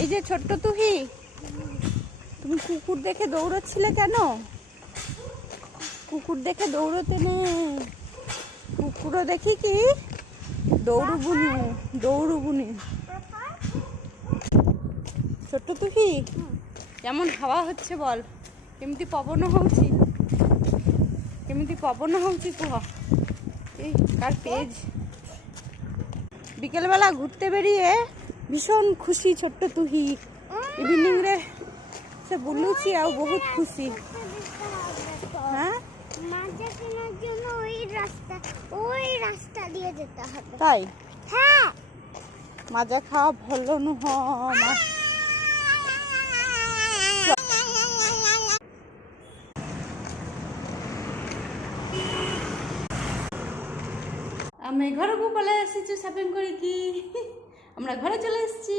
এই যে ছোট্ট তুহি, তুমি কুকুর দেখে দৌড়চ্ছিলে কেন? কুকুর দেখে দৌড়তে নেই, কুকুরও দেখি কি দৌড়ুবুনি দৌড়ুবুনি। ছোট্ট তুহি, কেমন হাওয়া হচ্ছে বল, କେମିତି ପବନ ହଉଛି, କେମିତି ପବନ ହଉଛି କୁହ। এই কার পেজ বিকেলবেলা ঘুরতে বেরিয়ে ভীষণ খুশি ছোট্ট তুহি। ইভিনিং রে সে বুলুছি ଆଉ ବହୁତ খুশি। হ্যাঁ, মাজা কেনার জন্য ওই রাস্তা দিয়ে যেতে হবে। তাই? হ্যাঁ, মাজা খাওয়া ভালো নୁହଁ। ଆମେ ଘରକୁ ପଳେଇ ଆସିଛୁ ସପିଂ କରିକି। আমরা ঘরে চলে এসেছি।